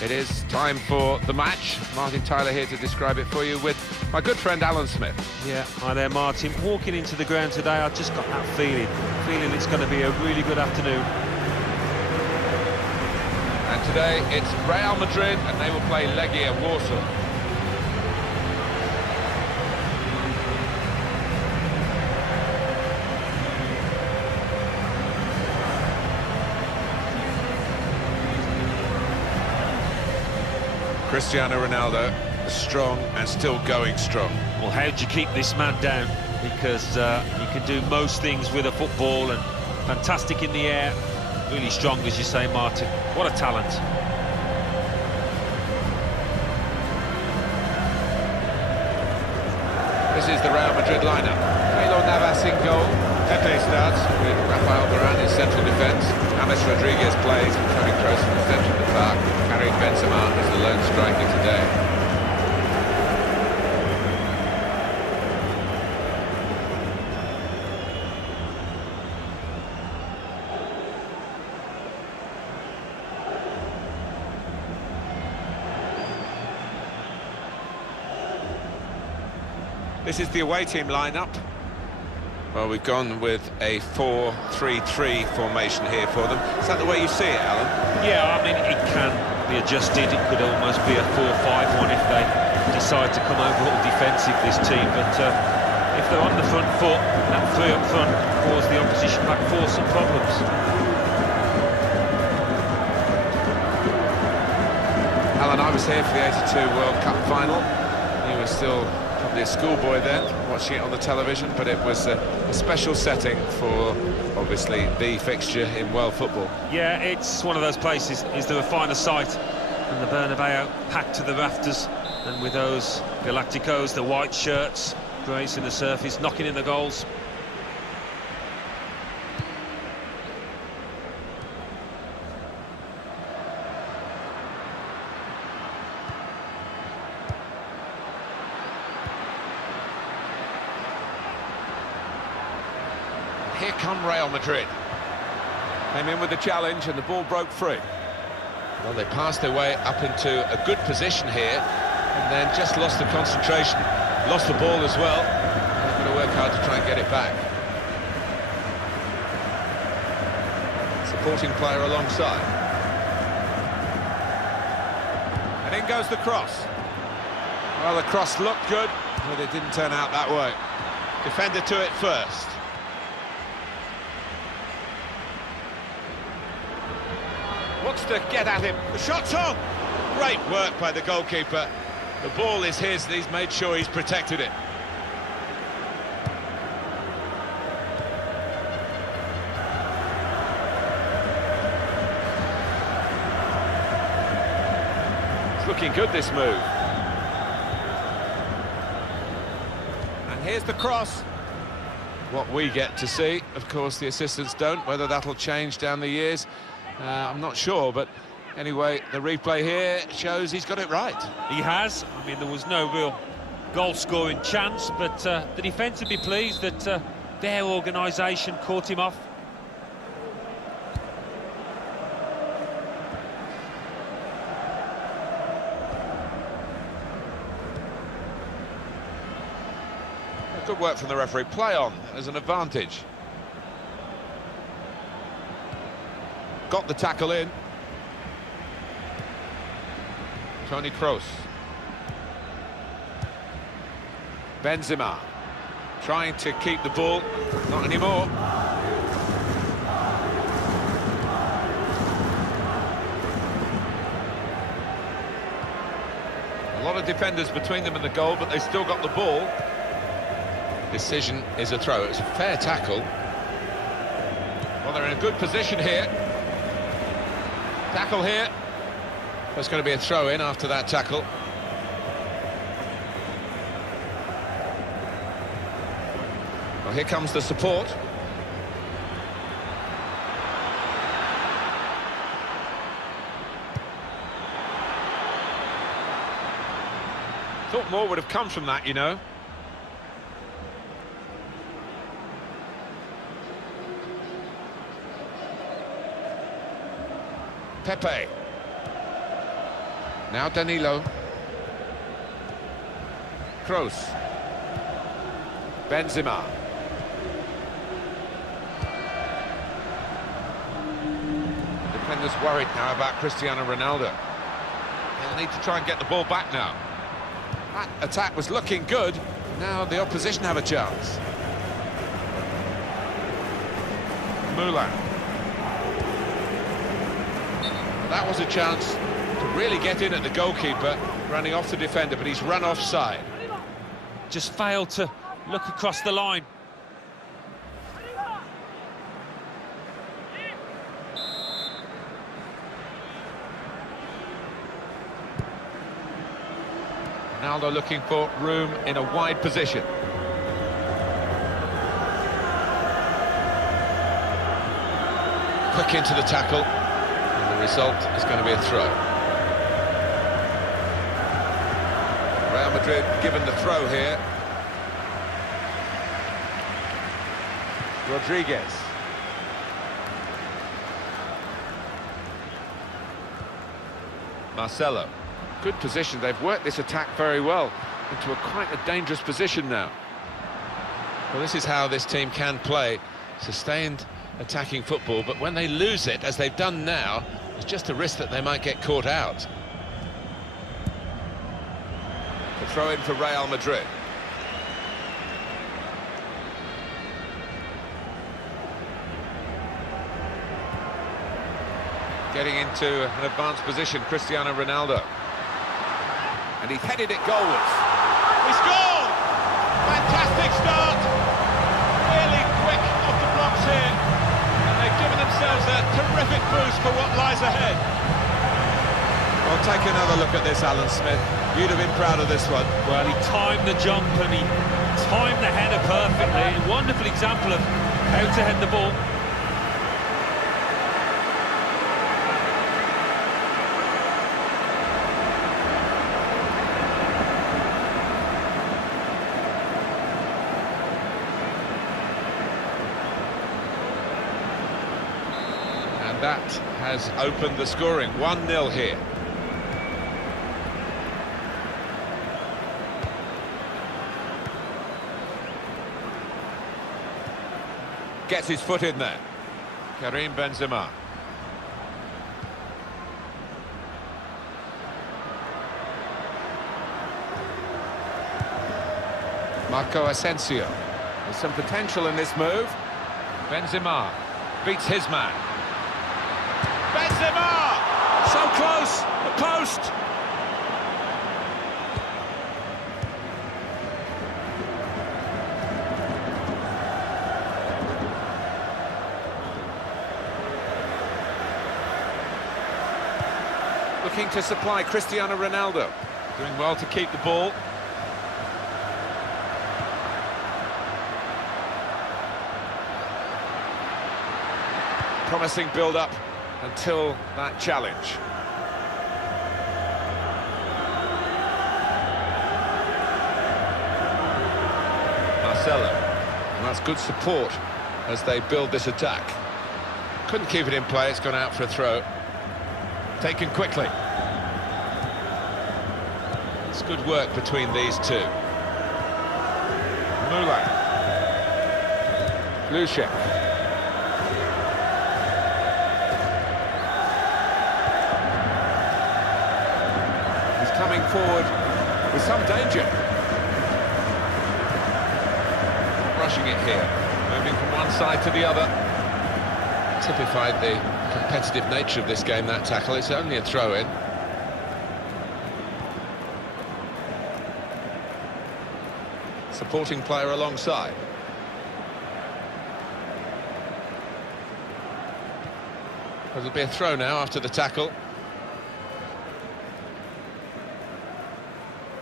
It is time for the match. Martin Tyler here to describe it for you with my good friend Alan Smith. Yeah, hi there Martin. Walking into the ground today, I just got that feeling it's going to be a really good afternoon. And today it's Real Madrid and they will play Legia Warsaw. Cristiano Ronaldo, strong and still going strong. Well, how do you keep this man down? Because he can do most things with a football, and fantastic in the air, really strong, as you say, Martin. What a talent. This is the Real Madrid lineup. Keylor Navas in goal. Pepe starts with Rafael Varane in central defence. James Rodriguez plays with Toni Kroos in the centre of the park. Karim Benzema is the lone striker today. This is the away team lineup. Well, we've gone with a 4-3-3 formation here for them. Is that the way you see it, Alan? Yeah, I mean, it can be adjusted. It could almost be a 4-5-1 if they decide to come over all defensive, this team. But if they're on the front foot, that three up front cause the opposition back four some problems. Alan, I was here for the '82 World Cup final. You were still probably a schoolboy then, watching it on the television, but it was a special setting for, obviously, the fixture in world football. Yeah, it's one of those places. Is there a finer sight than the Bernabeu packed to the rafters, and with those Galacticos, the white shirts, gracing the surface, knocking in the goals. Here come Real Madrid. Came in with the challenge and the ball broke free. Well, they passed their way up into a good position here and then just lost the concentration. Lost the ball as well. They're going to work hard to try and get it back. Supporting player alongside. And in goes the cross. Well, the cross looked good, but it didn't turn out that way. Defender to it first. Wants to get at him. The shot's on. Great work by the goalkeeper. The ball is his, and he's made sure he's protected it. It's looking good, this move. And here's the cross. What we get to see, of course, the assistants don't. Whether that'll change down the years, I'm not sure, but anyway, the replay here shows he's got it right. He has. I mean, there was no real goal-scoring chance, but the defence would be pleased that their organisation caught him off. Good work from the referee. Play on as an advantage. Got the tackle in. Toni Kroos. Benzema trying to keep the ball. Not anymore. A lot of defenders between them and the goal, but they still got the ball. Decision is a throw. It's a fair tackle. Well, they're in a good position here. Tackle here. There's going to be a throw-in after that tackle. Well, here comes the support. Thought more would have come from that, you know. Pepe. Now Danilo. Kroos. Benzema. The defenders worried now about Cristiano Ronaldo. They'll need to try and get the ball back now. That attack was looking good. Now the opposition have a chance. Moulin. That was a chance to really get in at the goalkeeper, running off the defender, but he's run offside. Just failed to look across the line. Ronaldo looking for room in a wide position. Quick into the tackle, and the result is going to be a throw. Real Madrid given the throw here. Rodriguez. Marcelo. Good position. They've worked this attack very well into quite a dangerous position now. Well, this is how this team can play. Sustained attacking football, but when they lose it, as they've done now, there's just a risk that they might get caught out. The throw in for Real Madrid. Getting into an advanced position, Cristiano Ronaldo. And he's headed it goalwards. He scored! Fantastic start! Really quick off the blocks here. And they've given themselves a terrific boost for what lies ahead. Well, take another look at this, Alan Smith. You'd have been proud of this one. Well, he timed the jump and he timed the header perfectly. A wonderful example of how to head the ball. That has opened the scoring. 1-0 here. Gets his foot in there. Karim Benzema. Marco Asensio. There's some potential in this move. Benzema beats his man. Benzema! So close, the post! Looking to supply Cristiano Ronaldo. Doing well to keep the ball. Promising build-up until that challenge. Marcelo. And that's good support as they build this attack. Couldn't keep it in play, it's gone out for a throw. Taken quickly. It's good work between these two. Moulin. Lucia. Coming forward with some danger. Rushing it here, moving from one side to the other. Typified the competitive nature of this game, that tackle. It's only a throw-in. Supporting player alongside. It'll be a throw now after the tackle.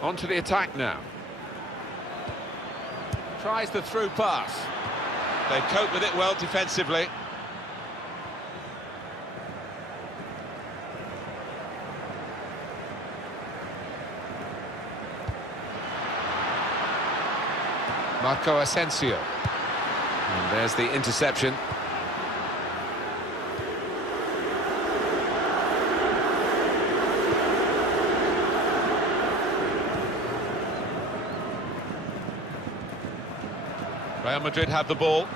On to the attack now. Tries the through pass. They cope with it well defensively. Marco Asensio. And there's the interception. Real Madrid have the ball.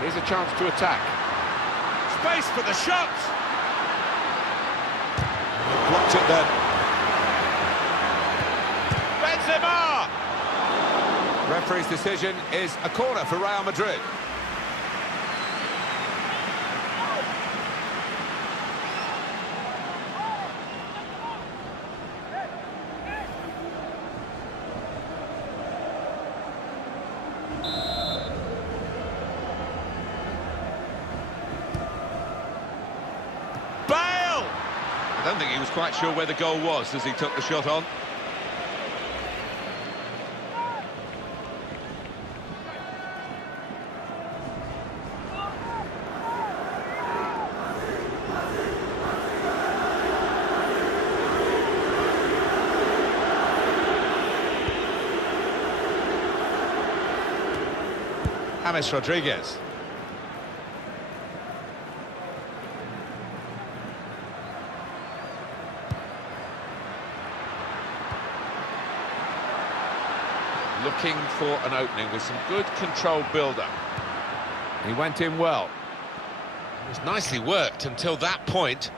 Here's a chance to attack. Space for the shot! Blocked it then. Benzema! Referee's decision is a corner for Real Madrid. I don't think he was quite sure where the goal was as he took the shot on. James Rodriguez. Looking for an opening with some good controlled build-up. He went in well. It was nicely worked until that point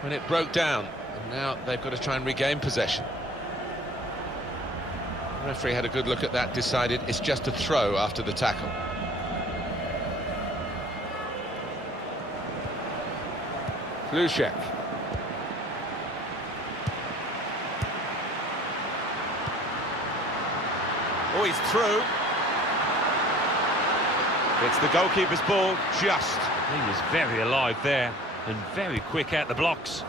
when it broke down. And now they've got to try and regain possession. The referee had a good look at that, decided it's just a throw after the tackle. Flushek. Oh, he's through. It's the goalkeeper's ball, just. He was very alive there and very quick out the blocks.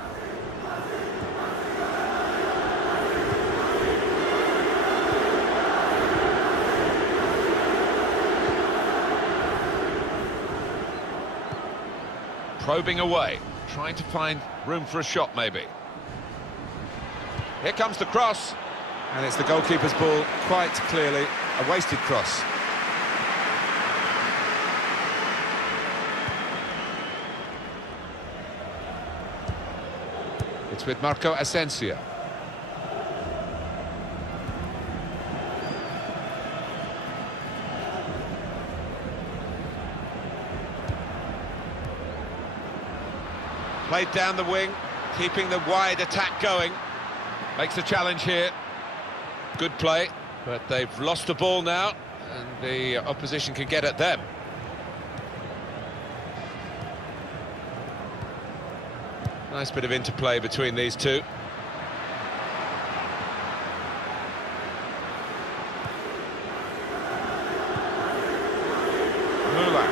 Probing away, trying to find room for a shot maybe. Here comes the cross. And it's the goalkeeper's ball, quite clearly a wasted cross. It's with Marco Asensio. Played down the wing, keeping the wide attack going. Makes a challenge here. Good play, but they've lost the ball now, and the opposition can get at them. Nice bit of interplay between these two. Muller.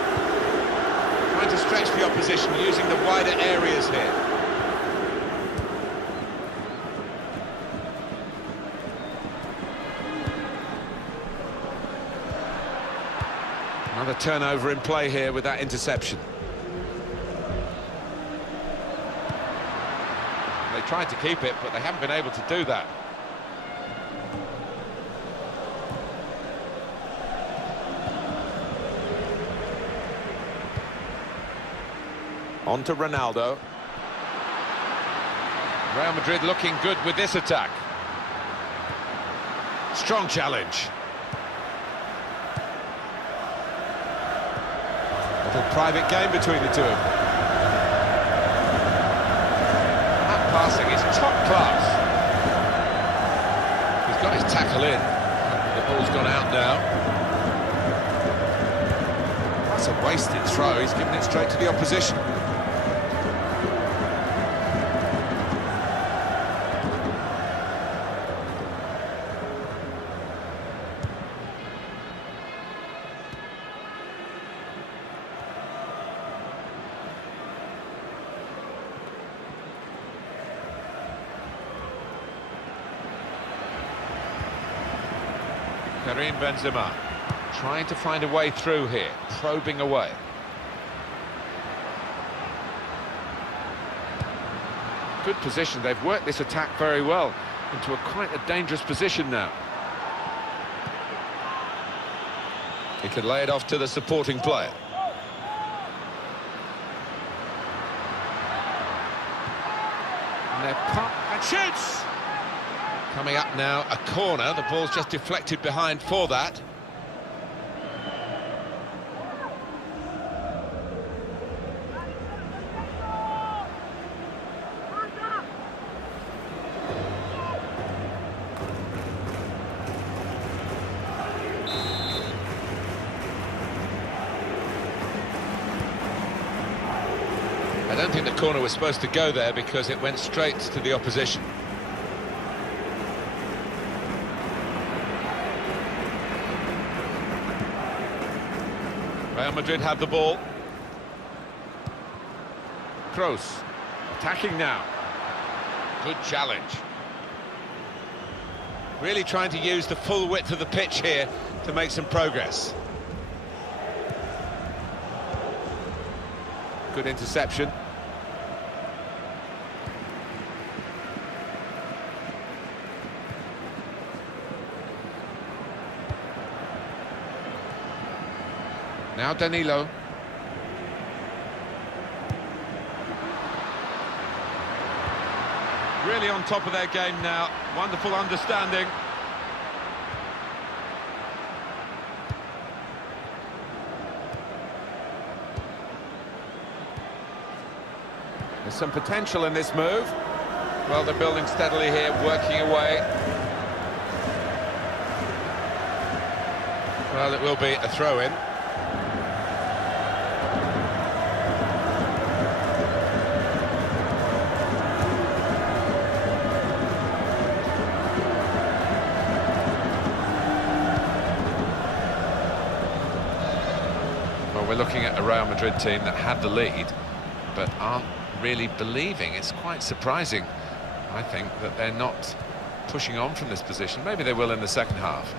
Trying to stretch the opposition using the wider areas here. Another turnover in play here with that interception. They tried to keep it, but they haven't been able to do that. On to Ronaldo. Real Madrid looking good with this attack. Strong challenge. Little private game between the two of them. That passing is top class. He's got his tackle in. The ball's gone out now. That's a wasted throw. He's given it straight to the opposition. Karim Benzema trying to find a way through here, probing away. Good position, they've worked this attack very well into quite a dangerous position now. He could lay it off to the supporting player. And they're pop and shoots! Coming up now, a corner. The ball's just deflected behind for that. don't think the corner was supposed to go there because it went straight to the opposition. Real Madrid have the ball. Kroos, attacking now. Good challenge. Really trying to use the full width of the pitch here to make some progress. Good interception. Now Danilo. Really on top of their game now. Wonderful understanding. There's some potential in this move. Well, they're building steadily here, working away. Well, it will be a throw-in. We're looking at a Real Madrid team that had the lead, but aren't really believing. It's quite surprising, I think, that they're not pushing on from this position. Maybe they will in the second half.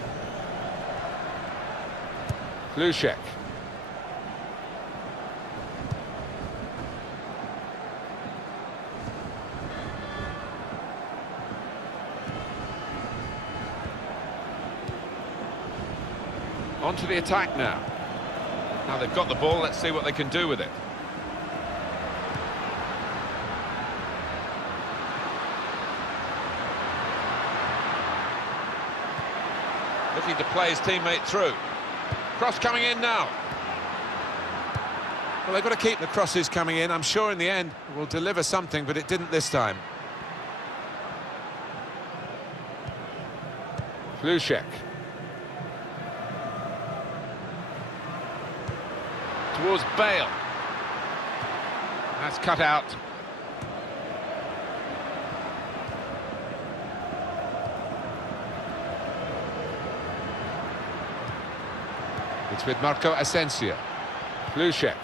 Lushek. On to the attack now. Now they've got the ball, let's see what they can do with it. Looking to play his teammate through. Cross coming in now. Well, they've got to keep the crosses coming in. I'm sure in the end it will deliver something, but it didn't this time. Lushek. Towards Bale. That's cut out. It's with Marco Asensio. Lushek.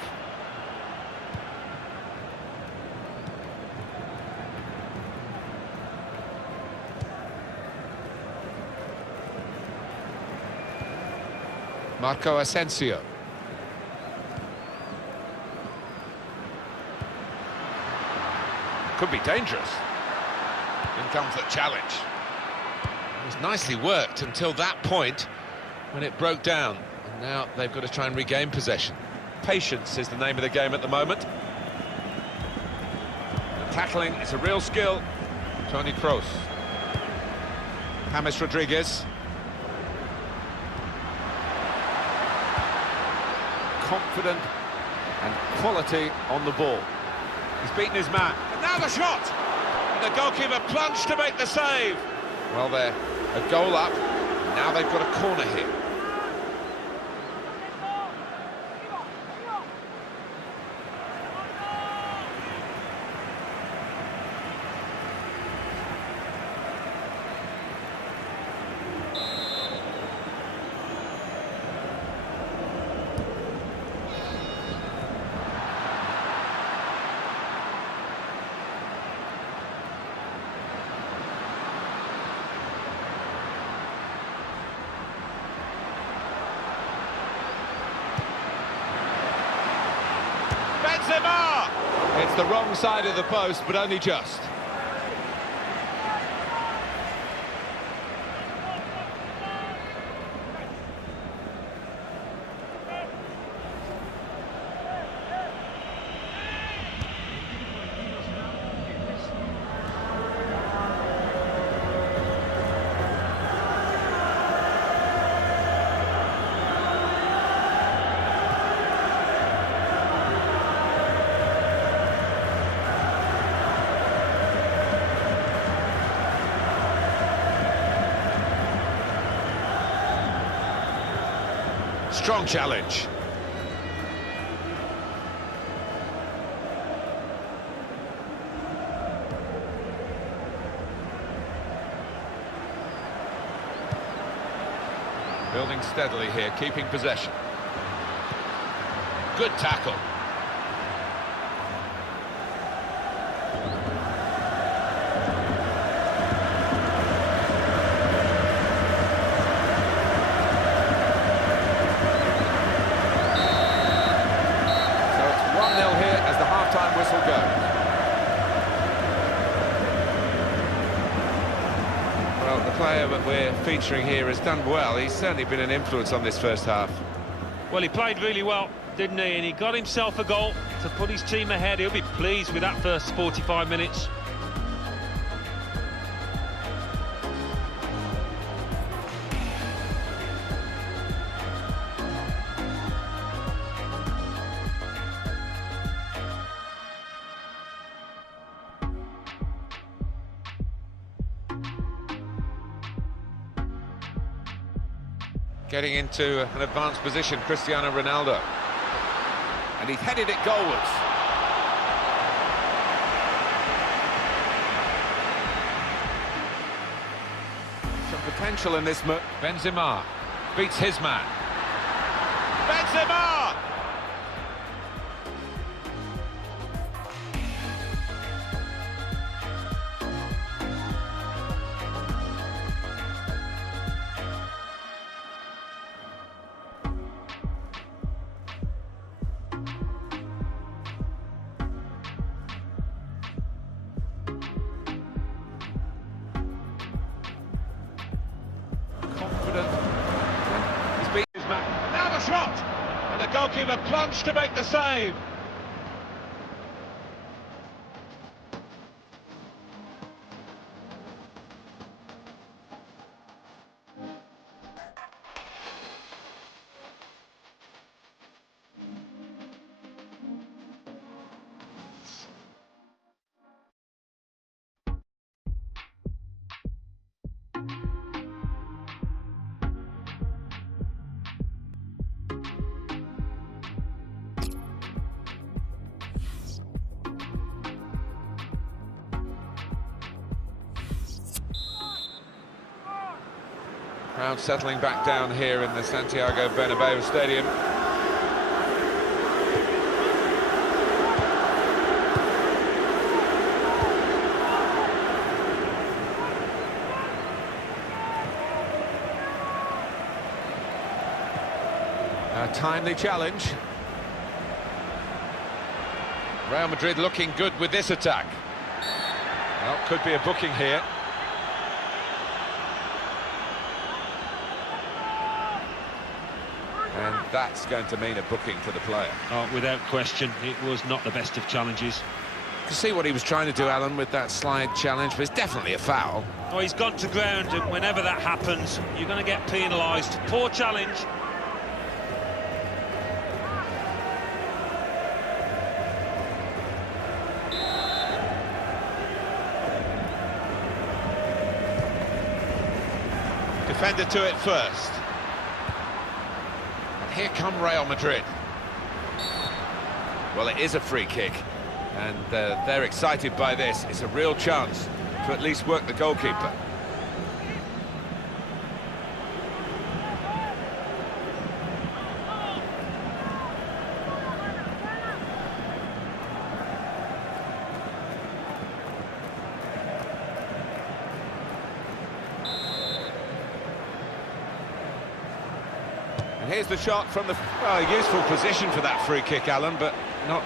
Marco Asensio. Could be dangerous. In comes the challenge. It was nicely worked until that point when it broke down. And now they've got to try and regain possession. Patience is the name of the game at the moment. The tackling is a real skill. Toni Kroos. James Rodriguez. Confident and quality on the ball. He's beaten his man. And now the shot! And the goalkeeper plunged to make the save. Well, they're a goal up. Now they've got a corner here. It's the wrong side of the post, but only just. Strong challenge. Building steadily here, keeping possession. Good tackle. So it's 1-0 here as the half-time whistle goes. Well, the player that we're featuring here has done well. He's certainly been an influence on this first half. Well, he played really well, didn't he? And he got himself a goal to put his team ahead. He'll be pleased with that first 45 minutes. Getting into an advanced position, Cristiano Ronaldo. And he's headed it goalwards. Some potential in this move. Benzema beats his man. Benzema! He's beat his man. Now the shot! And the goalkeeper plunged to make the save. Crowd settling back down here in the Santiago Bernabeu stadium. A timely challenge. Real Madrid looking good with this attack. Well, could be a booking here. And that's going to mean a booking for the player. Oh, without question, it was not the best of challenges. You can see what he was trying to do, Alan, with that slide challenge, but it's definitely a foul. Oh, he's gone to ground, and whenever that happens, you're going to get penalised. Poor challenge. Defender to it first. Here come Real Madrid. Well, it is a free kick, and they're excited by this. It's a real chance to at least work the goalkeeper. And here's the shot from the useful position for that free kick, Alan, but not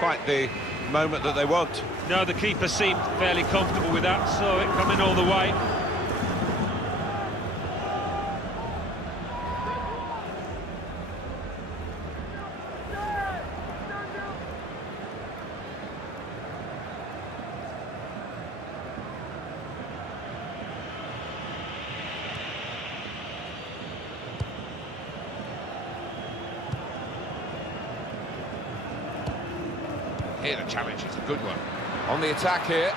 quite the moment that they want. No, the keeper seemed fairly comfortable with that, so it coming all the way. Here the challenge is a good one. On the attack here.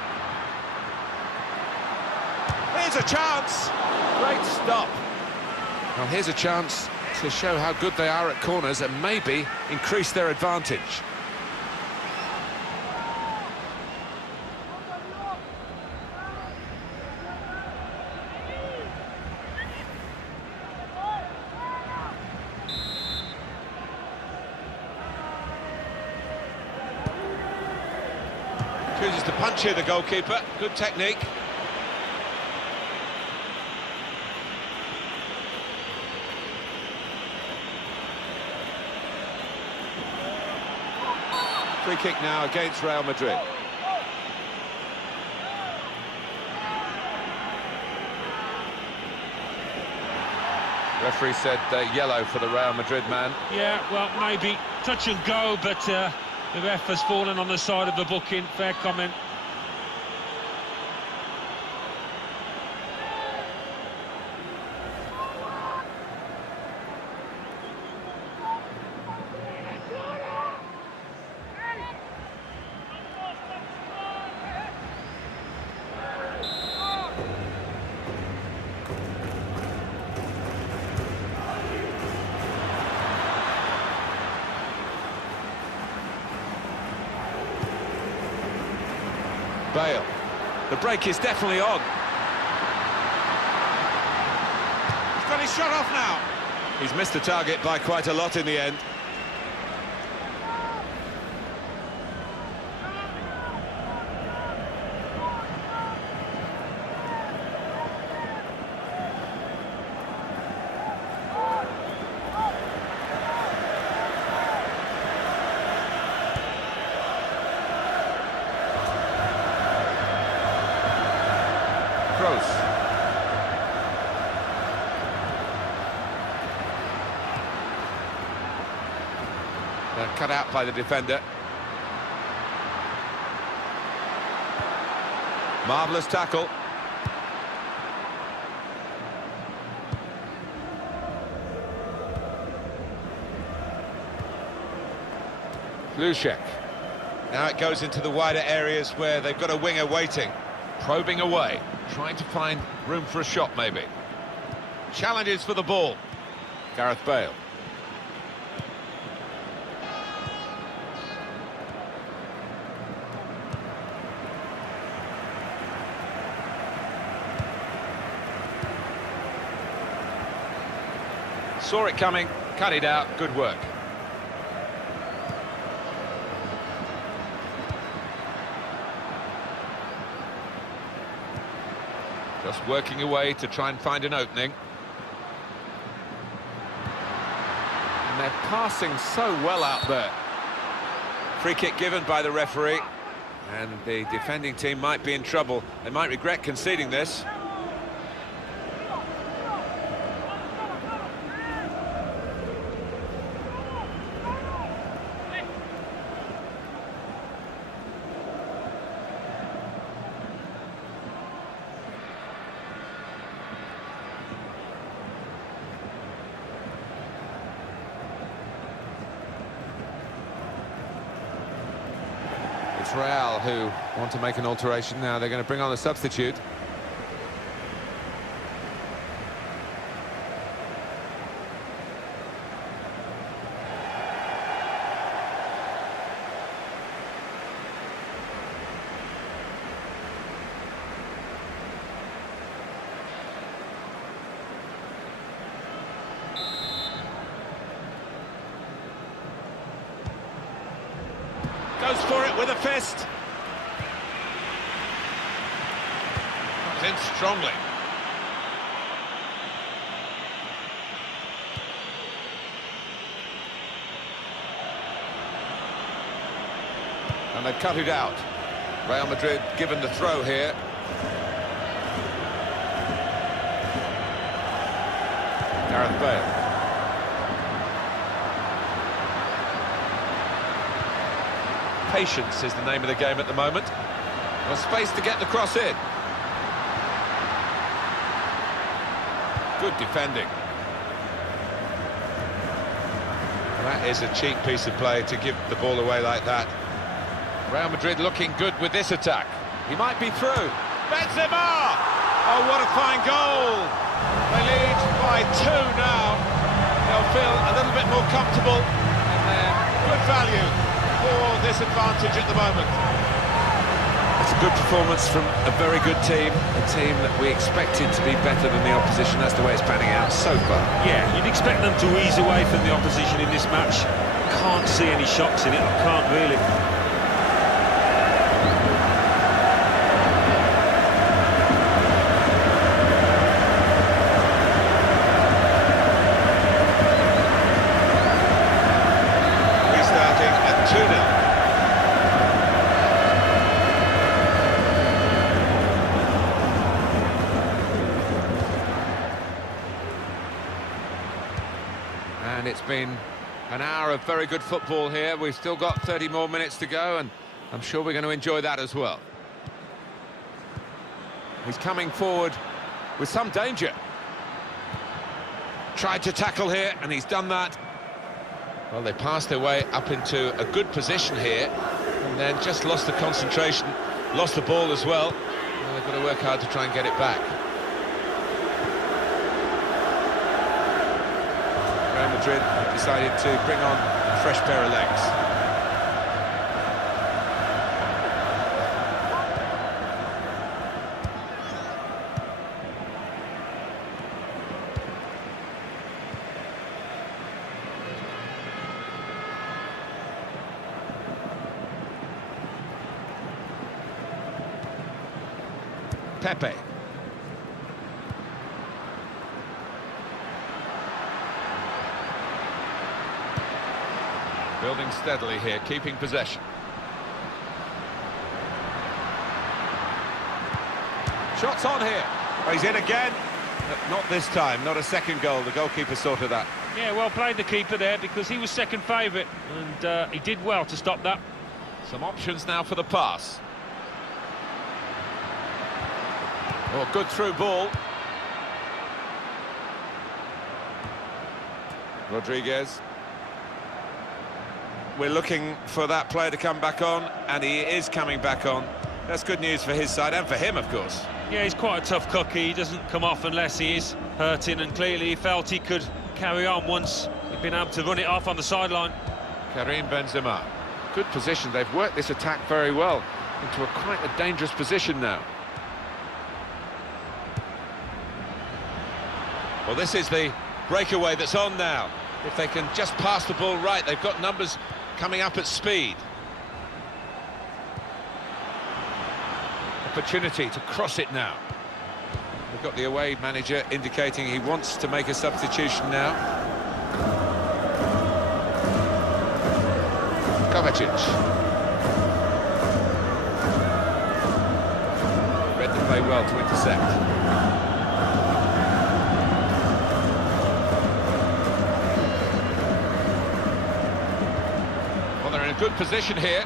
Here's a chance! Great stop. Well, here's a chance to show how good they are at corners and maybe increase their advantage. Manages to punch here, the goalkeeper. Good technique. Free kick now against Real Madrid. Referee said yellow for the Real Madrid man. Yeah, well, maybe touch and go, but the ref has fallen on the side of the booking. Fair comment. Bale. The break is definitely on. He's got his shot off now. He's missed the target by quite a lot in the end. They're cut out by the defender. Marvellous tackle. Lushek. Now it goes into the wider areas where they've got a winger waiting. Probing away, trying to find room for a shot maybe. Challenges for the ball. Gareth Bale. Saw it coming, cut it out, good work. Just working away to try and find an opening. And they're passing so well out there. Free kick given by the referee. And the defending team might be in trouble. They might regret conceding this. It's Real who want to make an alteration now. They're going to bring on a substitute. Goes for it with a fist. Comes in strongly. And they've cut it out. Real Madrid given the throw here. Gareth Bale. Patience is the name of the game at the moment. There's space to get the cross in. Good defending. That is a cheap piece of play to give the ball away like that. Real Madrid looking good with this attack. He might be through. Benzema! Oh, what a fine goal! They lead by 2 now. They'll feel a little bit more comfortable, and they're good value for this advantage at the moment. It's a good performance from a very good team, a team that we expected to be better than the opposition. That's the way it's panning out so far. Yeah, you'd expect them to ease away from the opposition in this match. Can't see any shocks in it, I can't really. it's been an hour of very good football here. We've still got 30 more minutes to go, and I'm sure we're going to enjoy that as well. He's coming forward with some danger. Tried to tackle here, and he's done that. Well, they passed their way up into a good position here, and then just lost the concentration, lost the ball as well. Well, they've got to work hard to try and get it back. Real Madrid decided to bring on a fresh pair of legs. Pepe. Building steadily here, keeping possession. Shots on here. Oh, he's in again. Not this time, not a second goal. The goalkeeper sorted that. Yeah, well played the keeper there, because he was second favourite, and he did well to stop that. Some options now for the pass. Oh, good through ball. Rodriguez. We're looking for that player to come back on, and he is coming back on. That's good news for his side, and for him, of course. Yeah, he's quite a tough cookie. He doesn't come off unless he is hurting, and clearly he felt he could carry on once he'd been able to run it off on the sideline. Karim Benzema. Good position. They've worked this attack very well into quite a dangerous position now. Well, this is the breakaway that's on now. If they can just pass the ball right, they've got numbers coming up at speed. Opportunity to cross it now. We've got the away manager indicating he wants to make a substitution now. Kovacic. Read the play well to intercept. Good position here,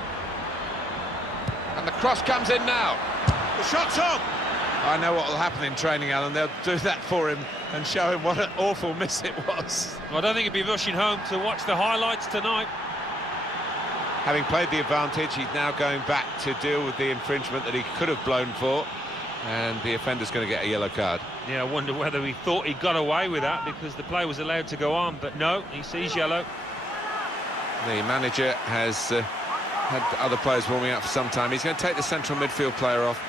and the cross comes in now. The shot's on. I know what will happen in training, Alan. They'll do that for him and show him what an awful miss it was. Well, I don't think he'd be rushing home to watch the highlights tonight. Having played the advantage, he's now going back to deal with the infringement that he could have blown for, and the offender's going to get a yellow card. Yeah, I wonder whether he thought he got away with that, because the play was allowed to go on, but no, he sees yellow. The manager has had other players warming up for some time. He's going to take the central midfield player off,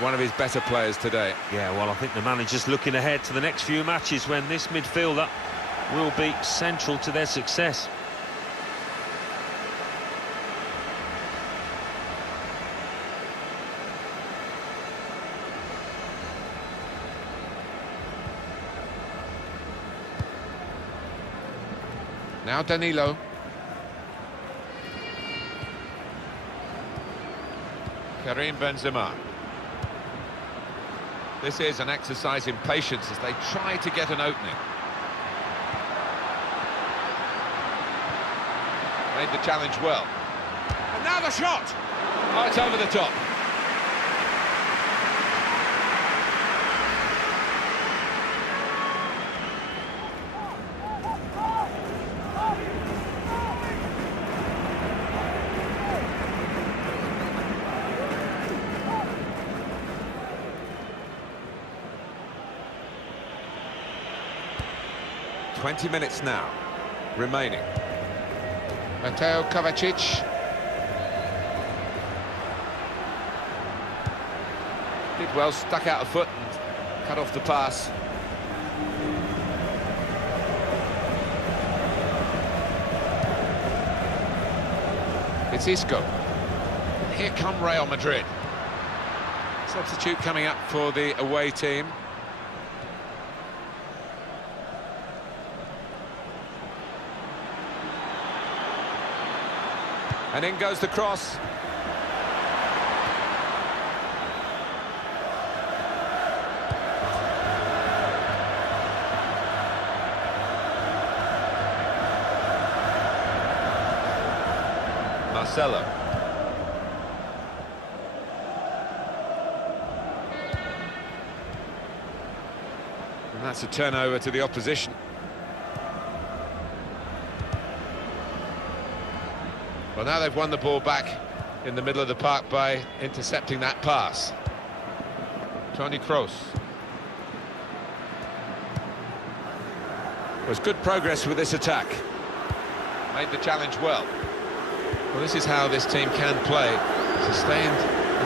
one of his better players today. Yeah, well, I think the manager's looking ahead to the next few matches when this midfielder will be central to their success. Now Danilo. Karim Benzema. This is an exercise in patience as they try to get an opening. Made the challenge well. And now the shot! Oh, it's over the top. .20 minutes now remaining. Mateo Kovacic. Did well, stuck out a foot and cut off the pass. It's Isco. Here come Real Madrid. Substitute coming up for the away team. And in goes the cross. Marcelo. And that's a turnover to the opposition. Well, now they've won the ball back in the middle of the park by intercepting that pass. Toni Kroos. Was good progress with this attack. Made the challenge well. Well, this is how this team can play. Sustained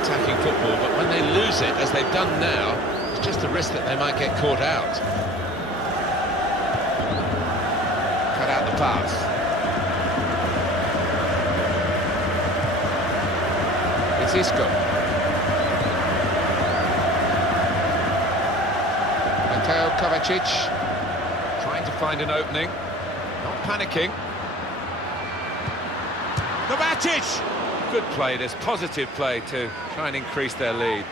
attacking football, but when they lose it, as they've done now, it's just a risk that they might get caught out. Cut out the pass. It's Isco. Mateo Kovacic trying to find an opening, not panicking. Kovacic! Good play, this positive play to try and increase their lead.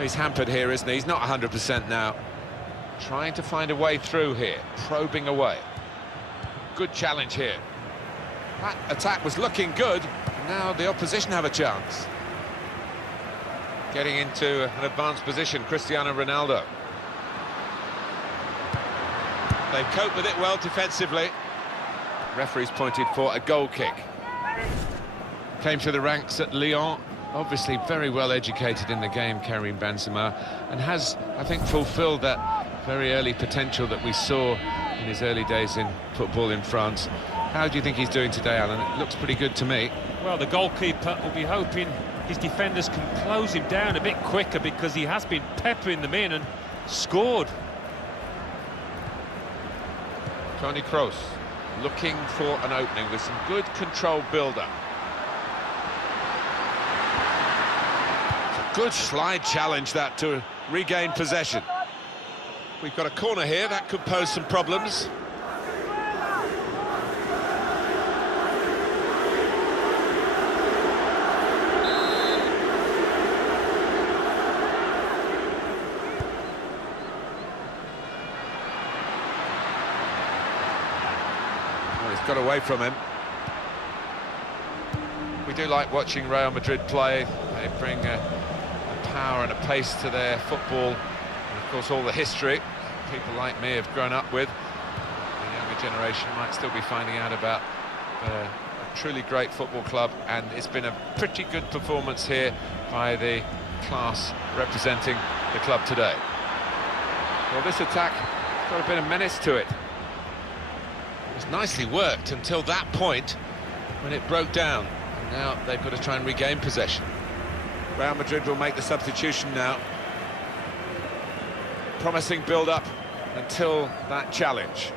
He's hampered here, isn't he? He's not 100% now. Trying to find a way through here, probing away. Good challenge here. That attack was looking good. Now the opposition have a chance. Getting into an advanced position, Cristiano Ronaldo. They've coped with it well defensively. Referee's pointed for a goal kick. Came through the ranks at Lyon. Obviously very well educated in the game, Karim Benzema, and has, I think, fulfilled that very early potential that we saw in his early days in football in France. How do you think he's doing today, Alan? It looks pretty good to me. Well, the goalkeeper will be hoping his defenders can close him down a bit quicker, because he has been peppering them in and scored. Toni Kroos looking for an opening with some good controlled build-up. Good slide challenge that to regain possession. We've got a corner here, that could pose some problems. Well, he's got away from him. We do like watching Real Madrid play. They bring a power and a pace to their football, and of course all the history people like me have grown up with. The younger generation might still be finding out about a truly great football club, and it's been a pretty good performance here by the class representing the club today. Well, this attack has got a bit of menace to it. It was nicely worked until that point when it broke down, and now they've got to try and regain possession. Real Madrid will make the substitution now. Promising build-up until that challenge.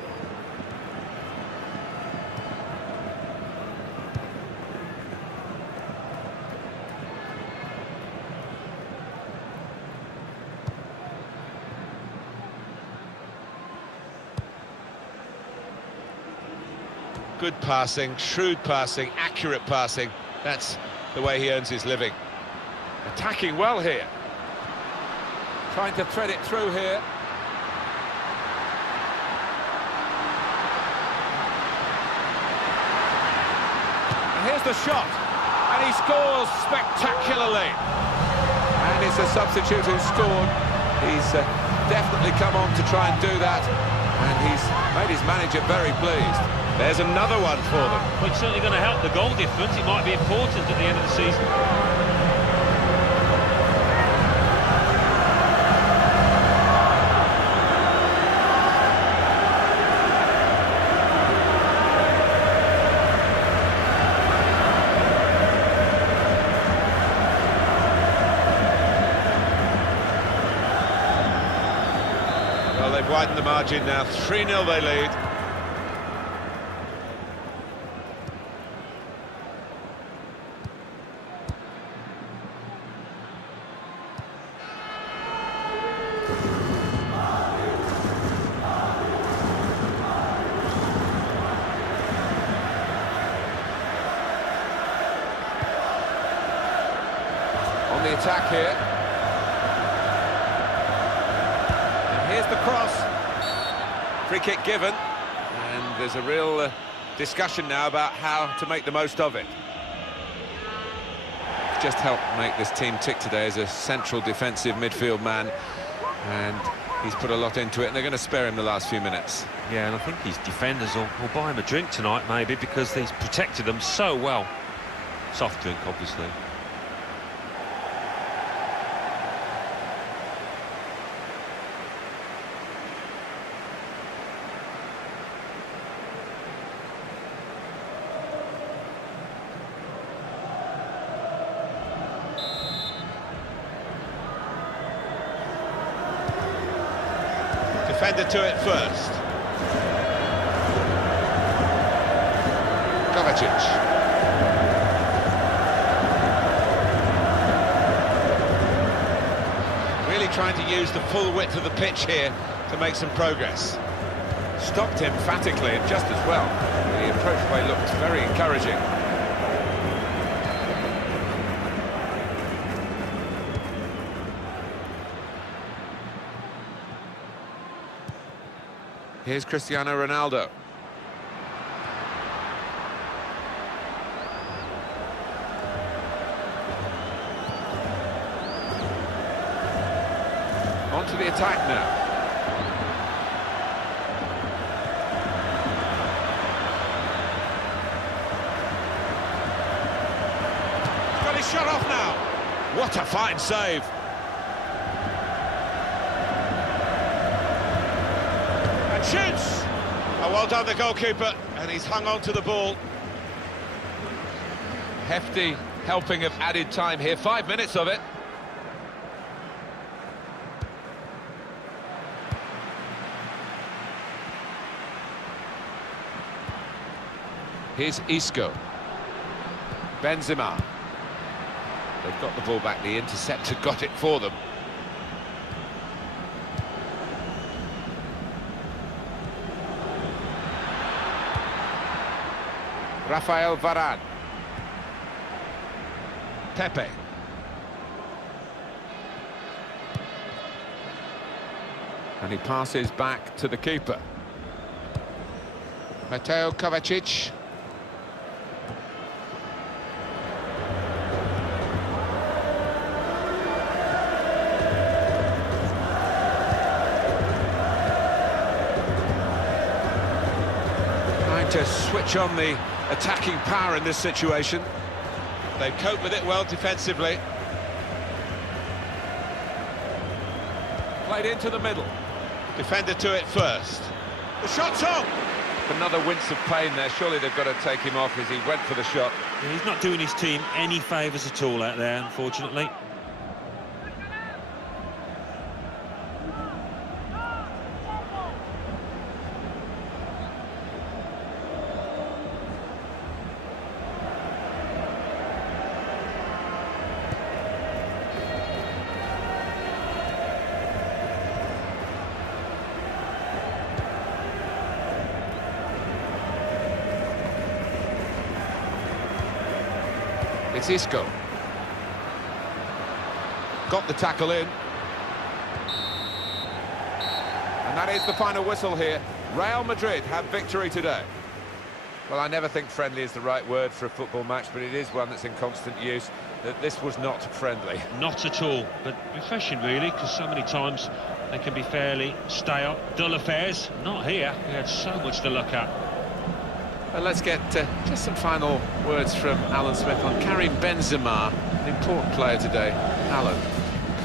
Good passing, shrewd passing, accurate passing. That's the way he earns his living. Attacking well here. Trying to thread it through here. And here's the shot. And he scores spectacularly. And it's a substitute who scored. He's definitely come on to try and do that. And he's made his manager very pleased. There's another one for them. Well, it's certainly going to help the goal difference. It might be important at the end of the season. Well, they've widened the margin now. 3-0 they lead. the attack here. And here's the cross. Free kick given. And there's a real discussion now about how to make the most of it. Just helped make this team tick today as a central defensive midfield man. And he's put a lot into it, and they're going to spare him the last few minutes. Yeah, and I think his defenders will buy him a drink tonight, maybe, because he's protected them so well. Soft drink, obviously. Defender to it first. Kovacic. Really trying to use the full width of the pitch here to make some progress. Stopped emphatically and just as well. The approach play looked very encouraging. Here's Cristiano Ronaldo. On to the attack now. He's got his shot off now. What a fine save. Shoots! Oh, well done, the goalkeeper, and he's hung on to the ball. Hefty helping of added time here, 5 minutes of it. Here's Isco. Benzema. They've got the ball back, the interceptor got it for them. Rafael Varane. Pepe. And he passes back to the keeper. Mateo Kovacic. Trying to switch on the attacking power in this situation. They've coped with it well defensively. Played into the middle. Defender to it first. The shot's on! Another wince of pain there. Surely they've got to take him off as he went for the shot. Yeah, he's not doing his team any favours at all out there, unfortunately. It's Isco. Got the tackle in. And that is the final whistle here. Real Madrid have victory today. Well, I never think friendly is the right word for a football match, but it is one that's in constant use. That this was not friendly. Not at all, but refreshing really, because so many times they can be fairly stale, dull affairs. Not here. We had so much to look at. Well, let's get just some final words from Alan Smith on Karim Benzema, an important player today. Alan.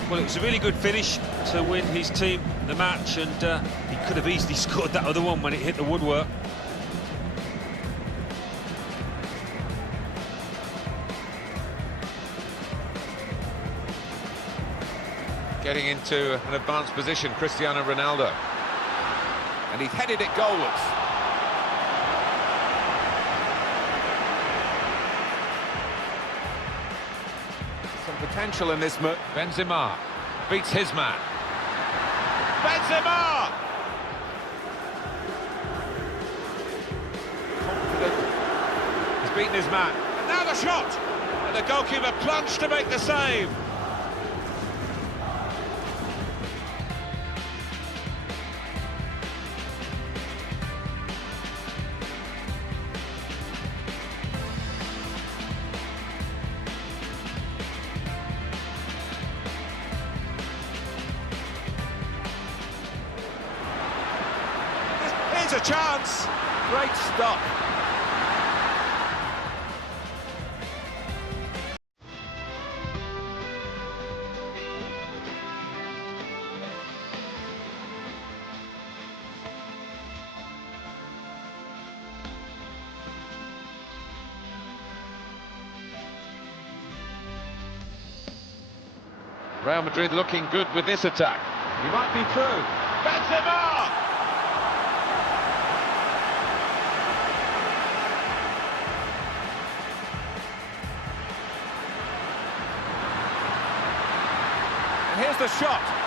Well, it was a really good finish to win his team the match, and he could have easily scored that other one when it hit the woodwork. Getting into an advanced position, Cristiano Ronaldo. And he's headed it goalwards. Potential in this Benzema beats his man. Benzema! Confident. He's beaten his man. And now the shot! And the goalkeeper plunged to make the save. Here's a chance. Great stop. Real Madrid looking good with this attack. He might be through. Benzema! And here's the shot.